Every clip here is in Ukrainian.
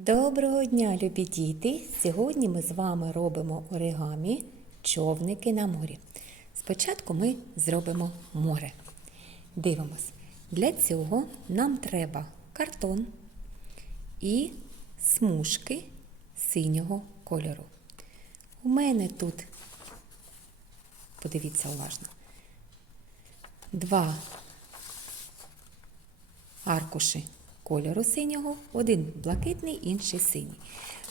Доброго дня, любі діти! Сьогодні ми з вами робимо оригамі човники на морі. Спочатку ми зробимо море. Дивимось. Для цього нам треба картон і смужки синього кольору. У мене тут, подивіться уважно, два аркуші кольору синього, один блакитний, інший синій.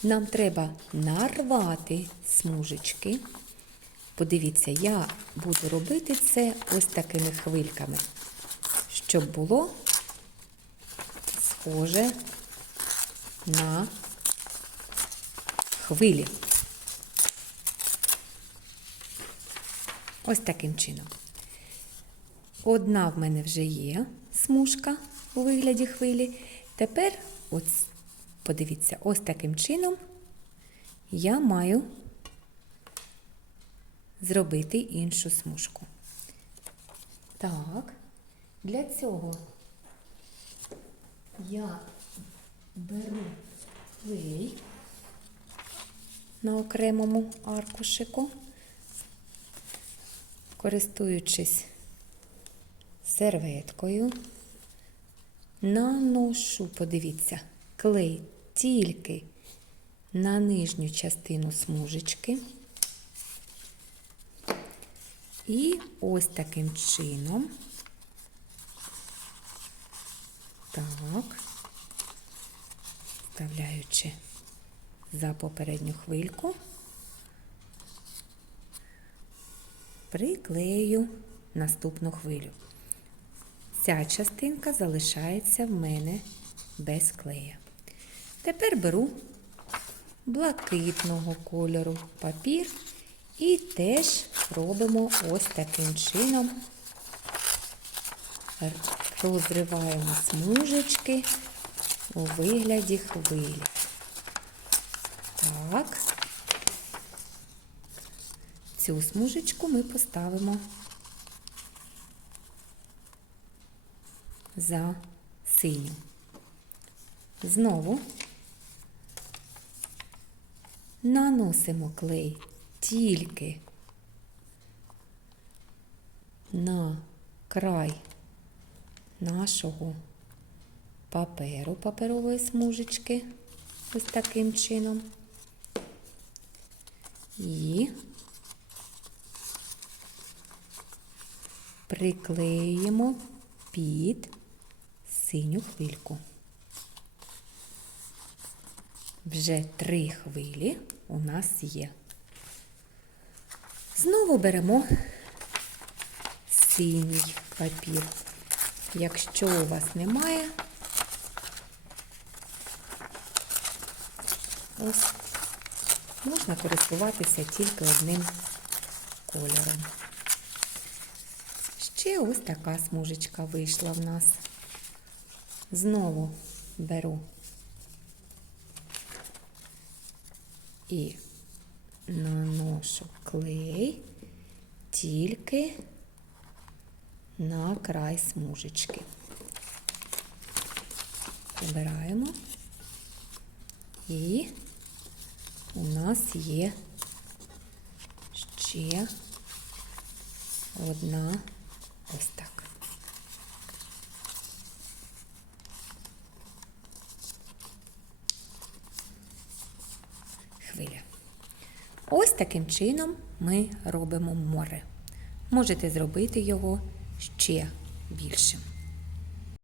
Нам треба нарвати смужечки. Подивіться, я буду робити це ось такими хвильками, щоб було схоже на хвилі. Ось таким чином. Одна в мене вже є смужка у вигляді хвилі. Тепер, ось, подивіться, ось таким чином я маю зробити іншу смужку. Так, для цього я беру клей на окремому аркушику, користуючись серветкою, наношу, подивіться, клей тільки на нижню частину смужечки. І ось таким чином, так, вставляючи за попередню хвильку, приклею наступну хвилю. Ця частинка залишається в мене без клея. Тепер беру блакитного кольору папір і теж робимо ось таким чином. Розриваємо смужечки у вигляді хвилі. Так, цю смужечку ми поставимо за синю. Знову наносимо клей тільки на край нашого паперу, паперової смужечки, ось таким чином. І приклеїмо під синю хвильку. Вже три хвилі у нас є. Знову беремо синій папір. Якщо у вас немає, ось можна користуватися тільки одним кольором. Ще ось така смужечка вийшла в нас. Знову беру і наношу клей тільки на край смужечки. Прибираємо і у нас є ще одна ось так. Ось таким чином ми робимо море. Можете зробити його ще більшим.